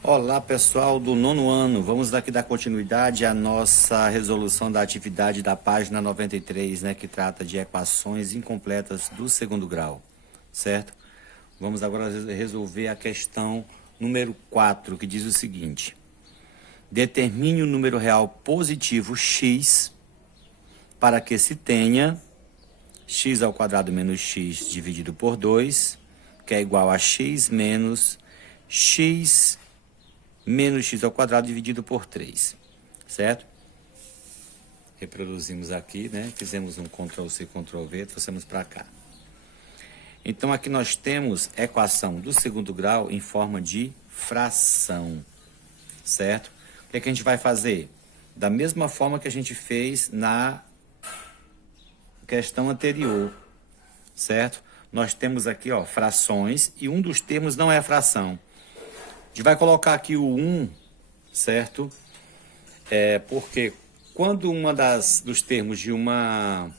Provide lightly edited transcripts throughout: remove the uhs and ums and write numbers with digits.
Olá pessoal do nono ano, vamos aqui dar continuidade à nossa resolução da atividade da página 93, né, que trata de equações incompletas do segundo grau, certo? Vamos agora resolver a questão número 4, que diz o seguinte: determine o número real positivo x para que se tenha x ao quadrado menos x dividido por 2, que é igual a x menos x ao quadrado dividido por 3, certo? Reproduzimos aqui, né? Fizemos um Ctrl+C, Ctrl+V, trouxemos para cá. Então, aqui nós temos equação do segundo grau em forma de fração, certo? O que é que a gente vai fazer? Da mesma forma que a gente fez na questão anterior, certo? Nós temos aqui, ó, frações, e um dos termos não é fração. A gente vai colocar aqui o 1, certo? Porque quando dos termos de uma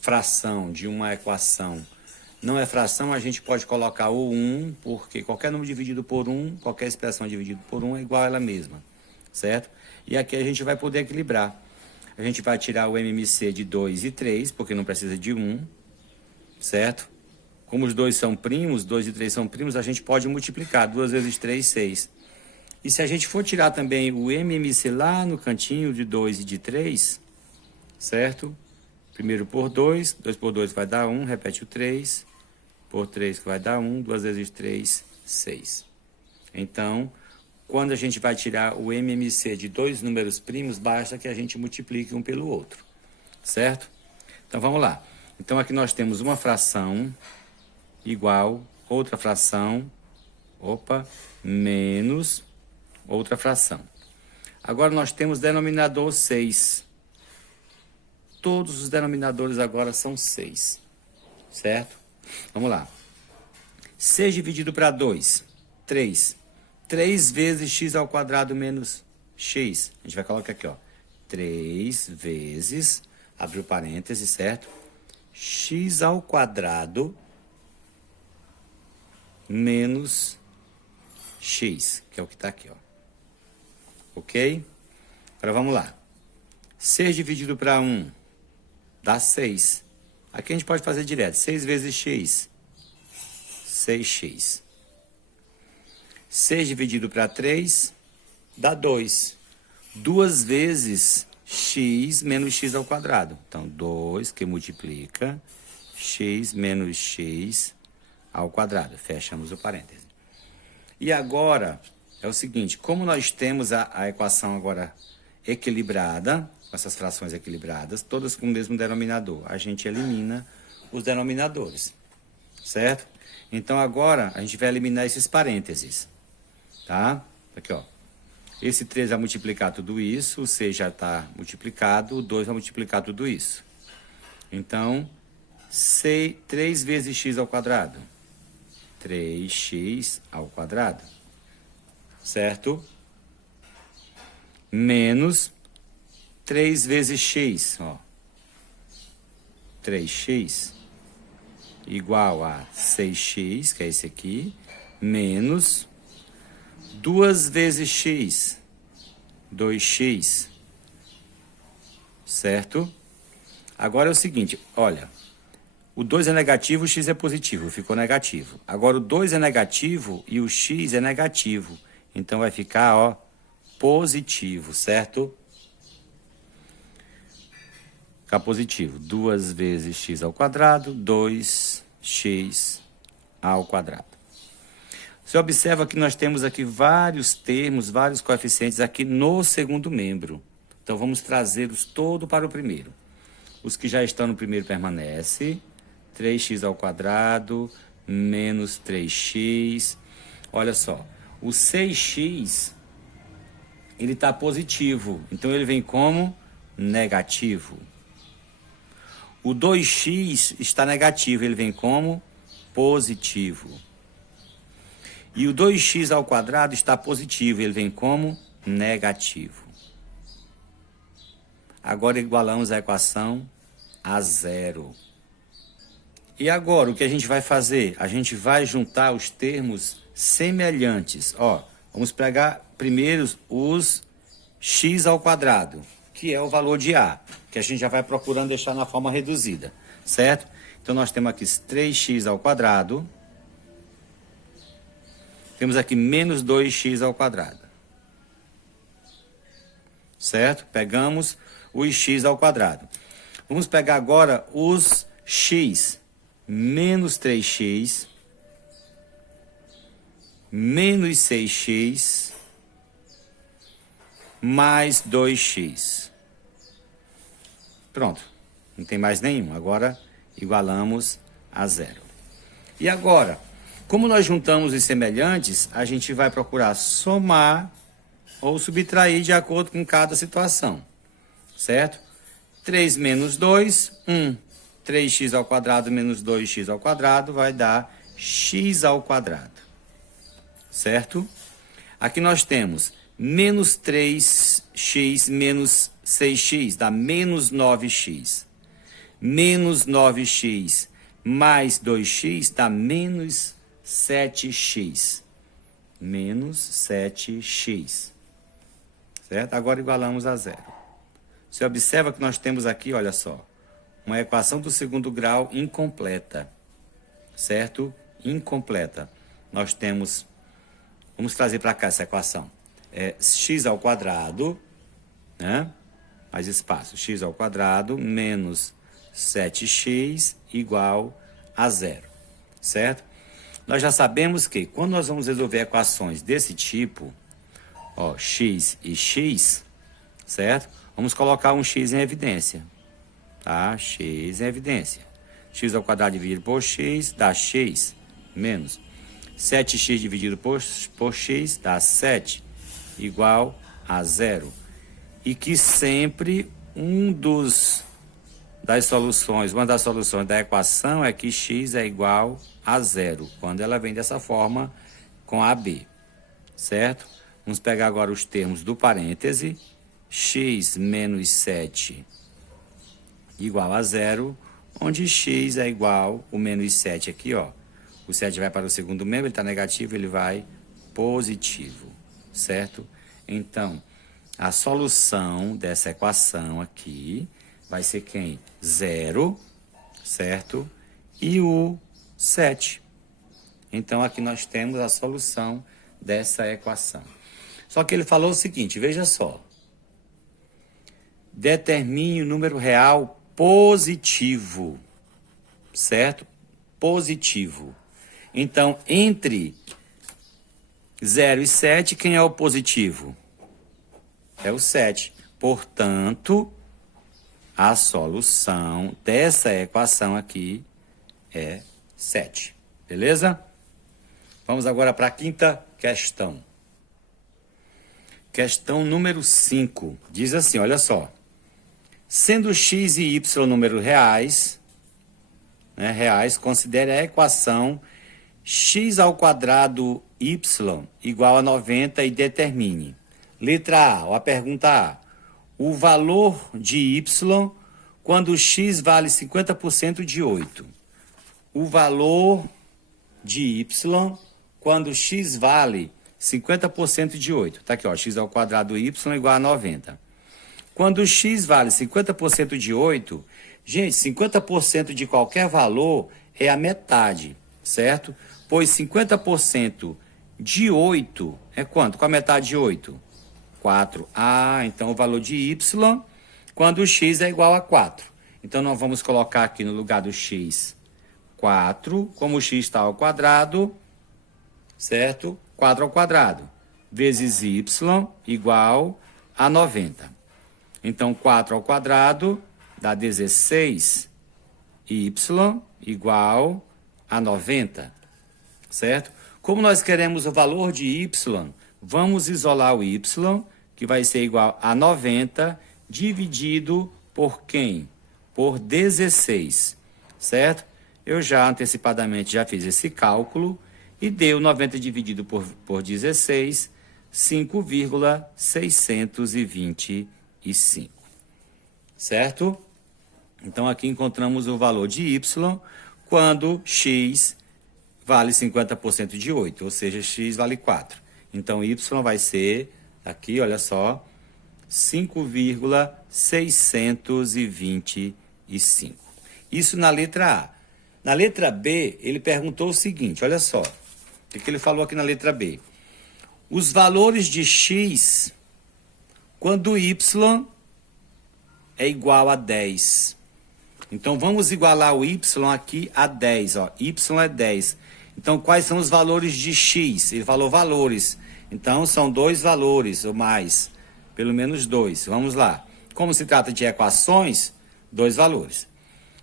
fração, de uma equação, não é fração, a gente pode colocar o 1, porque qualquer número dividido por 1, qualquer expressão dividida por 1 é igual a ela mesma, certo? E aqui a gente vai poder equilibrar. A gente vai tirar o MMC de 2 e 3, porque não precisa de 1, certo? Como os dois são primos, 2 e 3 são primos, a gente pode multiplicar. 2 vezes 3, 6. E se a gente for tirar também o MMC lá no cantinho de 2 e de 3, certo? Primeiro por 2, 2 por 2 vai dar 1, repete o 3, por 3 que vai dar 1, 2 vezes 3, 6. Então, quando a gente vai tirar o MMC de dois números primos, basta que a gente multiplique um pelo outro, certo? Então, vamos lá. Então, aqui nós temos uma fração igual, outra fração, menos outra fração. Agora nós temos denominador 6. Todos os denominadores agora são 6, certo? Vamos lá. 6 dividido para 2, 3. 3 vezes x ao quadrado menos x. A gente vai colocar aqui, ó. 3 vezes, abriu parênteses, certo? X ao quadrado menos x, que é o que está aqui, ó. Ok? Agora vamos lá. 6 dividido para 1 dá 6. Aqui a gente pode fazer direto. 6 vezes x, 6x. 6 dividido para 3 dá 2. 2 vezes x menos x ao quadrado. Então, 2 que multiplica x menos x ao quadrado. Fechamos o parêntese. E agora é o seguinte, como nós temos a equação agora equilibrada, com essas frações equilibradas, todas com o mesmo denominador, a gente elimina os denominadores, certo? Então agora a gente vai eliminar esses parênteses, tá? Aqui, ó. Esse 3 vai multiplicar tudo isso, o 6 já está multiplicado, o 2 vai multiplicar tudo isso. Então, 3 vezes x ao quadrado. 3x ao quadrado, certo? Menos 3 vezes x, ó. 3x igual a 6x, que é esse aqui, menos 2 vezes x, 2x, certo? Agora é o seguinte, olha, o 2 é negativo, o x é positivo, ficou negativo. Agora o 2 é negativo e o x é negativo, então vai ficar, ó, positivo, certo? Ficar positivo, 2 vezes x ao quadrado, 2x ao quadrado. Você observa que nós temos aqui vários termos, vários coeficientes aqui no segundo membro. Então, vamos trazê-los todo para o primeiro. Os que já estão no primeiro permanecem. 3x ao quadrado menos 3x. Olha só, o 6x, ele está positivo. Então, ele vem como negativo. O 2x está negativo, ele vem como positivo. E o 2x ao quadrado está positivo, ele vem como negativo. Agora igualamos a equação a zero. E agora o que a gente vai fazer? A gente vai juntar os termos semelhantes. Ó, Vamos pegar primeiro os x ao quadrado, que é o valor de a, que a gente já vai procurando deixar na forma reduzida, certo? Então, nós temos aqui 3x ao quadrado. Temos aqui menos 2x ao quadrado. Certo? Pegamos os x ao quadrado. Vamos pegar agora os x. Menos 3x. Menos 6x. Mais 2x. Pronto. Não tem mais nenhum. Agora, igualamos a zero. E agora, como nós juntamos os semelhantes, a gente vai procurar somar ou subtrair de acordo com cada situação. Certo? 3 menos 2, 1. 3x ao quadrado menos 2x ao quadrado vai dar x ao quadrado. Certo? Aqui nós temos menos 3x menos 6x, dá menos 9x. Menos 9x mais 2x dá menos 7x. Menos 7x. Certo? Agora igualamos a zero. Você observa que nós temos aqui, olha só, uma equação do segundo grau incompleta. Certo? Incompleta. Nós temos, vamos trazer para cá essa equação. É x ao quadrado, né? Mais espaço, x ao quadrado menos 7x igual a zero, certo? Nós já sabemos que quando nós vamos resolver equações desse tipo, ó, x e x, certo? Vamos colocar um x em evidência, tá? X em evidência. X ao quadrado dividido por x dá x, menos 7x dividido por x dá 7, igual a zero. E que sempre uma das soluções da equação é que x é igual a zero, quando ela vem dessa forma com AB, certo? Vamos pegar agora os termos do parêntese, x menos 7 igual a zero, onde x é igual, o menos 7 aqui, ó, o 7 vai para o segundo membro, ele está negativo, ele vai positivo, certo? Então, a solução dessa equação aqui vai ser quem? 0, certo? E o 7. Então, aqui nós temos a solução dessa equação. Só que ele falou o seguinte, veja só. Determine o número real positivo, certo? Positivo. Então, entre 0 e 7, quem é o positivo? É o 7. Portanto, a solução dessa equação aqui é 7. Beleza? Vamos agora para a quinta questão. Questão número 5. Diz assim, olha só. Sendo x e y números reais, considere a equação x ao quadrado y igual a 90 e determine. Letra A, a pergunta A. O valor de y quando x vale 50% de 8. O valor de y quando x vale 50% de 8. Está aqui, ó, x ao quadrado y igual a 90. Quando x vale 50% de 8, gente, 50% de qualquer valor é a metade, certo? Pois 50% de 8 é quanto? Qual a metade de 8? 4. Ah, então o valor de y, quando o x é igual a 4. Então, nós vamos colocar aqui no lugar do x 4, como o x está ao quadrado, certo? 4 ao quadrado, vezes y igual a 90. Então, 4 ao quadrado dá 16, y igual a 90, certo? Como nós queremos o valor de y, vamos isolar o y, que vai ser igual a 90, dividido por quem? Por 16, certo? Eu já antecipadamente já fiz esse cálculo e deu 90 dividido por 16, 5,625, certo? Então, aqui encontramos o valor de y quando x vale 50% de 8, ou seja, x vale 4. Então, y vai ser, aqui, olha só, 5,625. Isso na letra A. Na letra B, ele perguntou o seguinte, olha só. O que ele falou aqui na letra B? Os valores de x quando y é igual a 10. Então, vamos igualar o y aqui a 10. Ó. Y é 10. Então, quais são os valores de x? Ele falou valores. Então, são 2 valores ou mais. Pelo menos 2. Vamos lá. Como se trata de equações, 2 valores.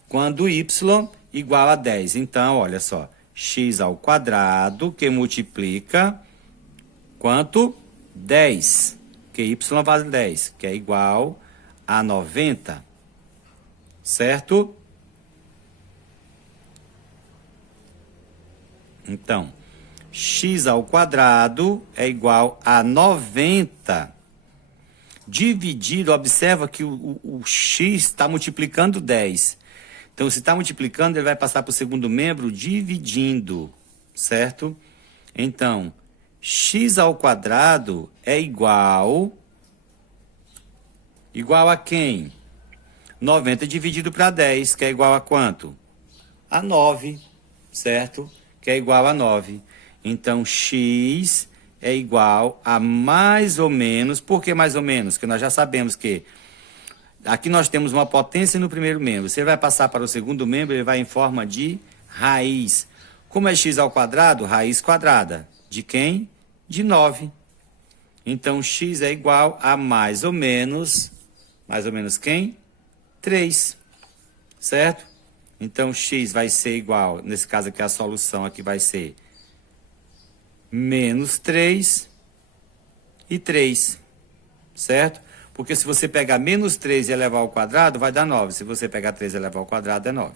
Quando y igual a 10. Então, olha só. X ao quadrado que multiplica quanto? 10. Que y vale 10. Que é igual a 90. Certo? Então, x ao quadrado é igual a 90. Dividido, observa que o x está multiplicando 10. Então, se está multiplicando, ele vai passar para o segundo membro dividindo, certo? Então, x ao quadrado é igual a quem? 90 dividido para 10, que é igual a quanto? A 9, certo? Que é igual a 9. Então, x é igual a mais ou menos. Por que mais ou menos? Porque nós já sabemos que aqui nós temos uma potência no primeiro membro. Você vai passar para o segundo membro, ele vai em forma de raiz. Como é x ao quadrado? Raiz quadrada. De quem? De 9. Então, x é igual a mais ou menos quem? 3. Certo? Então, x vai ser igual, nesse caso aqui a solução aqui vai ser menos 3 e 3. Certo? Porque se você pegar menos 3 e elevar ao quadrado, vai dar 9. Se você pegar 3 e elevar ao quadrado, é 9.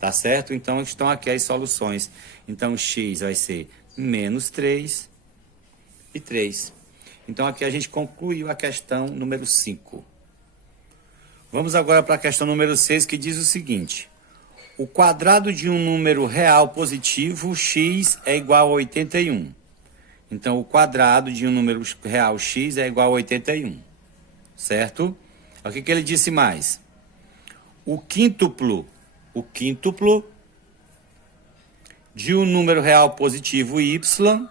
Tá certo? Então, estão aqui as soluções. Então, x vai ser menos 3 e 3. Então, aqui a gente concluiu a questão número 5. Vamos agora para a questão número 6, que diz o seguinte. O quadrado de um número real positivo, x, é igual a 81. Então, o quadrado de um número real, x, é igual a 81. Certo? O que ele disse mais? O quíntuplo de um número real positivo, y,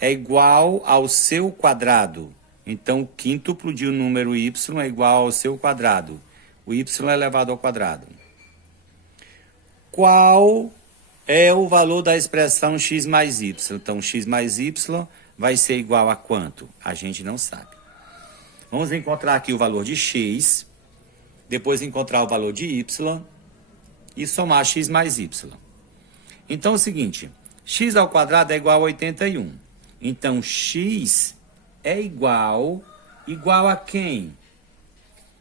é igual ao seu quadrado. Então, o quíntuplo de um número y é igual ao seu quadrado. O y é elevado ao quadrado. Qual é o valor da expressão x mais y? Então, x mais y vai ser igual a quanto? A gente não sabe. Vamos encontrar aqui o valor de x, depois encontrar o valor de y e somar x mais y. Então, é o seguinte, x ao quadrado é igual a 81. Então, x é igual a quem?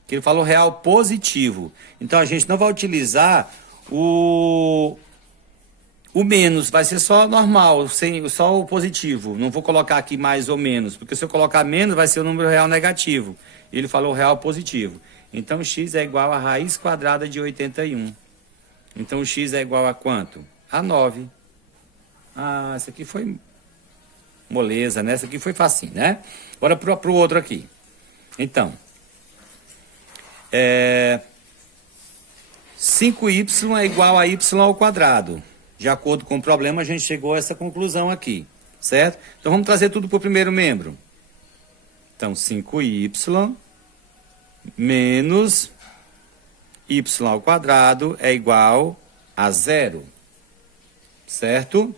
Que ele falou real positivo. Então, a gente não vai utilizar o menos, vai ser só normal, só o positivo. Não vou colocar aqui mais ou menos, porque se eu colocar menos, vai ser o número real negativo. Ele falou real positivo. Então, x é igual a raiz quadrada de 81. Então, x é igual a quanto? A 9. Ah, essa aqui foi moleza, né? Essa aqui foi facinho, né? Bora pro outro aqui. Então, 5y é igual a y ao quadrado. De acordo com o problema, a gente chegou a essa conclusão aqui, certo? Então, vamos trazer tudo para o primeiro membro. Então, 5y menos y ao quadrado é igual a 0, certo?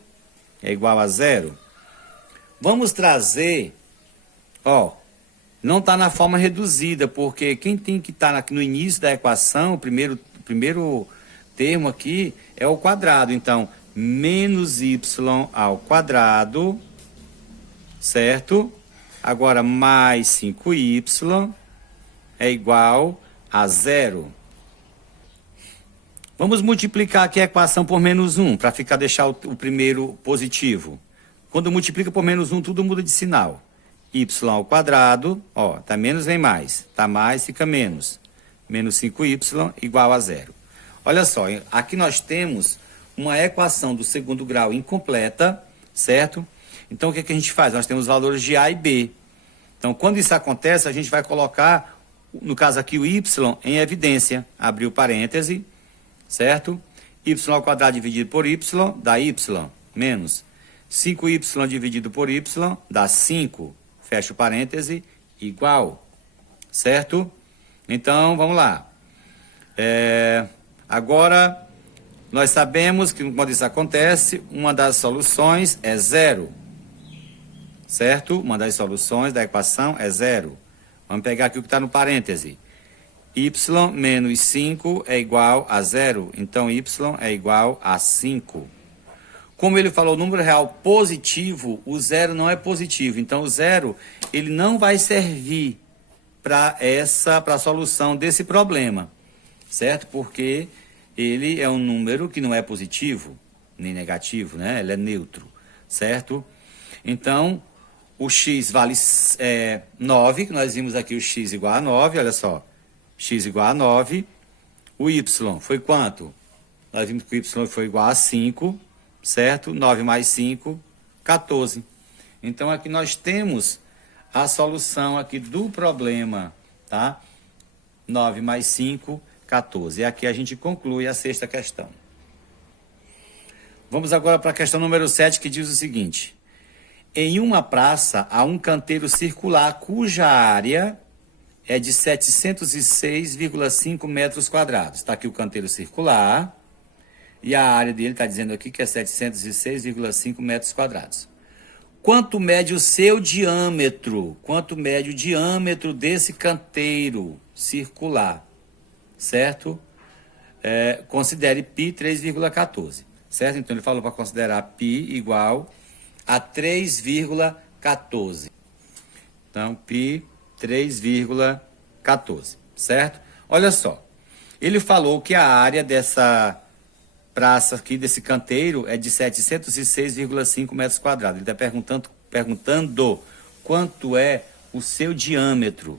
É igual a 0. Vamos trazer, não está na forma reduzida, porque quem tem que estar no início da equação, o primeiro termo aqui é o quadrado. Então, menos y ao quadrado, certo? Agora, mais 5y é igual a 0. Vamos multiplicar aqui a equação por menos 1, para deixar o primeiro positivo. Quando multiplica por menos 1, tudo muda de sinal. Y ao quadrado, tá menos, vem mais. Tá mais, fica menos. Menos 5y igual a 0. Olha só, aqui nós temos uma equação do segundo grau incompleta, certo? Então, o que a gente faz? Nós temos valores de A e B. Então, quando isso acontece, a gente vai colocar, no caso aqui, o y em evidência. Abriu parêntese, certo? Y ao quadrado dividido por y dá y menos 5y dividido por y dá 5, fecha o parêntese, igual, certo? Então, vamos lá. Agora, nós sabemos que quando isso acontece, uma das soluções é zero, certo? Uma das soluções da equação é zero. Vamos pegar aqui o que está no parêntese. Y menos 5 é igual a zero, então y é igual a 5. Como ele falou número real positivo, o zero não é positivo. Então, o zero ele não vai servir para a solução desse problema, certo? Porque ele é um número que não é positivo, nem negativo, né? Ele é neutro, certo? Então, o x vale 9, que nós vimos aqui o x igual a 9, olha só. X igual a 9. O y foi quanto? Nós vimos que o y foi igual a 5, certo? 9 mais 5, 14. Então, aqui nós temos a solução aqui do problema, tá? 9 mais 5, 14. E aqui a gente conclui a sexta questão. Vamos agora para a questão número 7, que diz o seguinte. Em uma praça, há um canteiro circular cuja área é de 706,5 metros quadrados. Está aqui o canteiro circular e a área dele está dizendo aqui que é 706,5 metros quadrados. Quanto mede o seu diâmetro? Quanto mede o diâmetro desse canteiro circular? Certo? Considere π 3,14. Certo? Então ele falou para considerar π igual a 3,14. Então, π 3,14, certo? Olha só, ele falou que a área dessa praça aqui, desse canteiro, é de 706,5 metros quadrados. Ele está perguntando quanto é o seu diâmetro.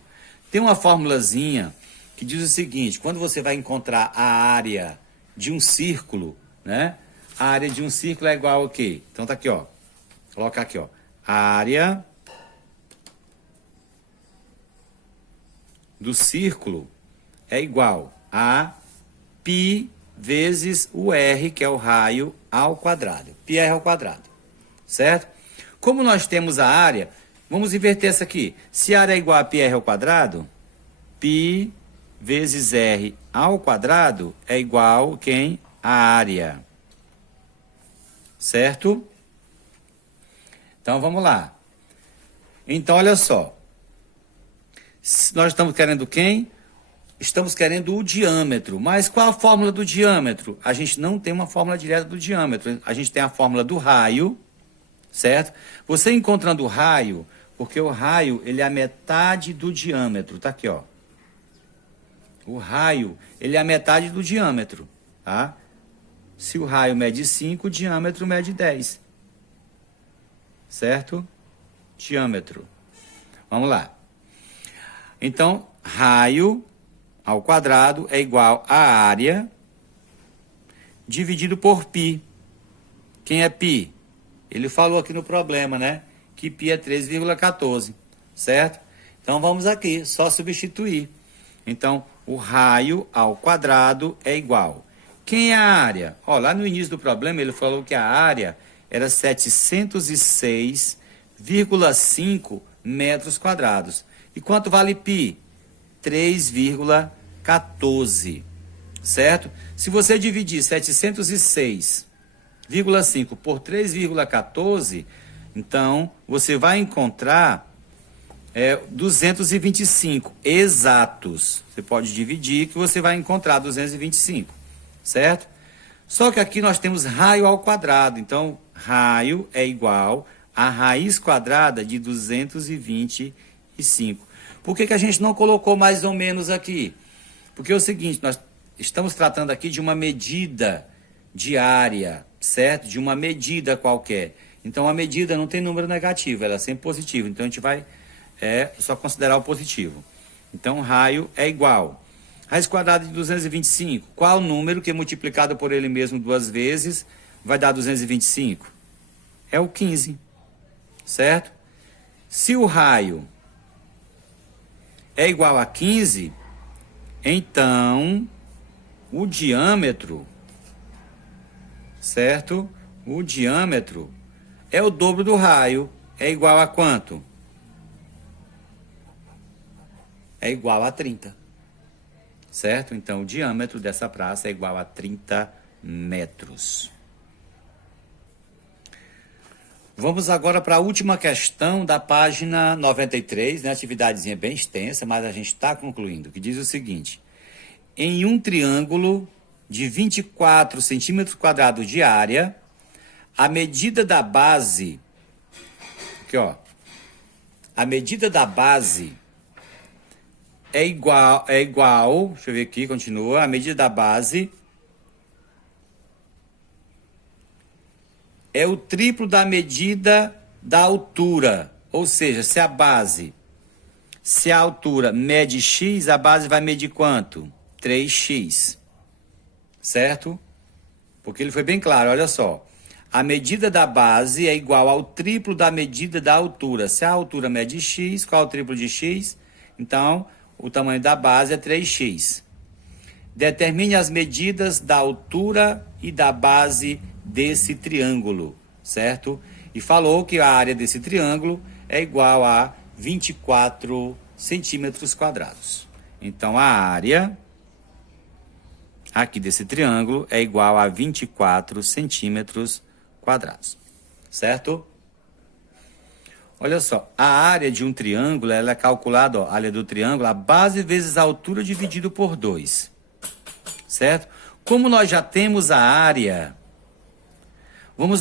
Tem uma formulazinha que diz o seguinte, quando você vai encontrar a área de um círculo, né? A área de um círculo é igual a quê? Então tá aqui, ó. Coloca aqui, ó. A área do círculo é igual a π vezes o r, que é o raio, ao quadrado. πr ao quadrado, certo? Como nós temos a área, vamos inverter essa aqui. Se a área é igual a πr ao quadrado, π vezes r ao quadrado é igual quem? A área. Certo? Então, vamos lá. Então, olha só. Nós estamos querendo quem? Estamos querendo o diâmetro. Mas qual a fórmula do diâmetro? A gente não tem uma fórmula direta do diâmetro. A gente tem a fórmula do raio, certo? Você encontrando o raio, porque o raio ele é a metade do diâmetro. Tá aqui, ó. O raio ele é a metade do diâmetro, tá? Se o raio mede 5, o diâmetro mede 10. Certo? Diâmetro. Vamos lá. Então, raio ao quadrado é igual a área dividido por π. Quem é π? Ele falou aqui no problema, né? Que π é 3,14, certo? Então, vamos aqui, só substituir. Então, o raio ao quadrado é igual. Quem é a área? Ó, lá no início do problema, ele falou que a área era 706,5 metros quadrados. E quanto vale π? 3,14, certo? Se você dividir 706,5 por 3,14, então você vai encontrar 225 exatos. Você pode dividir que você vai encontrar 225, certo? Só que aqui nós temos raio ao quadrado, então raio é igual a raiz quadrada de 225. Por que a gente não colocou mais ou menos aqui? Porque é o seguinte, nós estamos tratando aqui de uma medida diária, certo? De uma medida qualquer. Então a medida não tem número negativo, ela é sempre positiva. Então a gente vai só considerar o positivo. Então raio é igual. Raiz quadrada de 225. Qual o número que multiplicado por ele mesmo duas vezes vai dar 225? É o 15. certo? Se o raio é igual a 15, então o diâmetro, certo? O diâmetro é o dobro do raio. É igual a quanto? É igual a 30. Certo? Então, o diâmetro dessa praça é igual a 30 metros. Vamos agora para a última questão da página 93, né? Atividadezinha bem extensa, mas a gente está concluindo, que diz o seguinte. Em um triângulo de 24 centímetros quadrados de área, a medida da base... Aqui, ó. A medida da base... É igual, deixa eu ver aqui, continua, a medida da base é o triplo da medida da altura. Ou seja, se a altura mede x, a base vai medir quanto? 3x, certo? Porque ele foi bem claro, olha só. A medida da base é igual ao triplo da medida da altura. Se a altura mede x, qual é o triplo de x? Então... o tamanho da base é 3x. Determine as medidas da altura e da base desse triângulo, certo? E falou que a área desse triângulo é igual a 24 centímetros quadrados. Então, a área aqui desse triângulo é igual a 24 centímetros quadrados, certo? Olha só, a área de um triângulo, ela é calculada, ó, a área do triângulo, a base vezes a altura dividido por 2, certo? Como nós já temos a área, vamos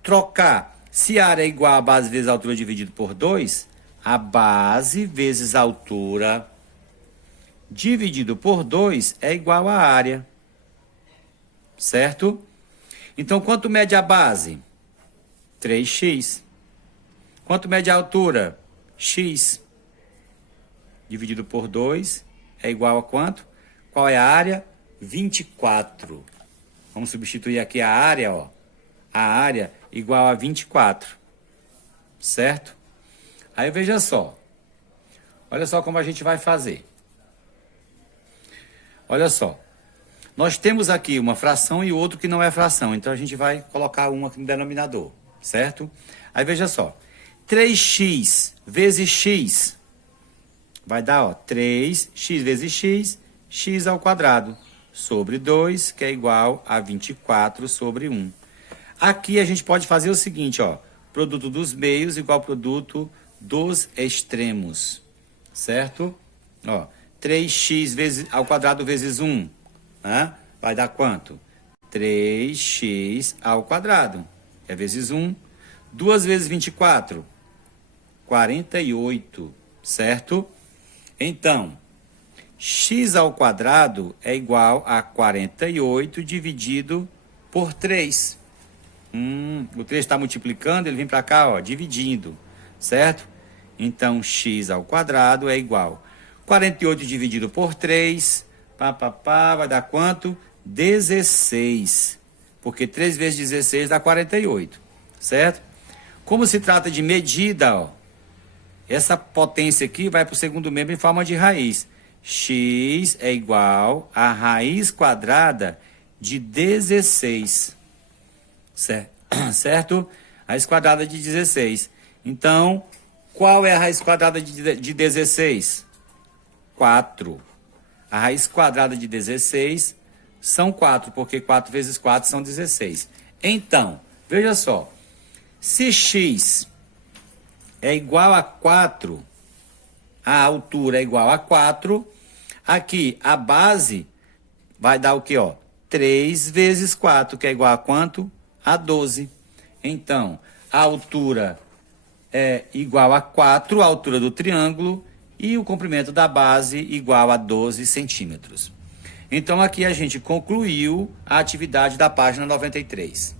trocar. Se a área é igual a base vezes a altura dividido por 2, a base vezes a altura dividido por 2 é igual à área, certo? Então, quanto mede a base? 3x. Quanto mede a altura? X. Dividido por 2 é igual a quanto? Qual é a área? 24. Vamos substituir aqui a área, ó. A área igual a 24. Certo? Aí veja só. Olha só como a gente vai fazer. Olha só. Nós temos aqui uma fração e outro que não é fração. Então a gente vai colocar uma aqui no denominador. Certo? Aí veja só. 3x vezes x vai dar, ó, 3x vezes x, x ao quadrado, sobre 2, que é igual a 24 sobre 1. Aqui a gente pode fazer o seguinte, ó, produto dos meios igual ao produto dos extremos, certo? Ó, 3x ao quadrado vezes 1, né? Vai dar quanto? 3x ao quadrado, é vezes 1. 2 vezes 24, 48, certo? Então, x ao quadrado é igual a 48 dividido por 3. O 3 está multiplicando, ele vem para cá, ó, dividindo, certo? Então, x ao quadrado é igual a 48 dividido por 3, vai dar quanto? 16, porque 3 vezes 16 dá 48, certo? Como se trata de medida, ó, essa potência aqui vai para o segundo membro em forma de raiz. X é igual a raiz quadrada de 16. Certo? Raiz quadrada de 16. Então, qual é a raiz quadrada de 16? 4. A raiz quadrada de 16 são 4, porque 4 vezes 4 são 16. Então, veja só. Se x é igual a 4, a altura é igual a 4, aqui a base vai dar o quê? Ó? 3 vezes 4, que é igual a quanto? A 12. Então, a altura é igual a 4, a altura do triângulo, e o comprimento da base igual a 12 centímetros. Então, aqui a gente concluiu a atividade da página 93.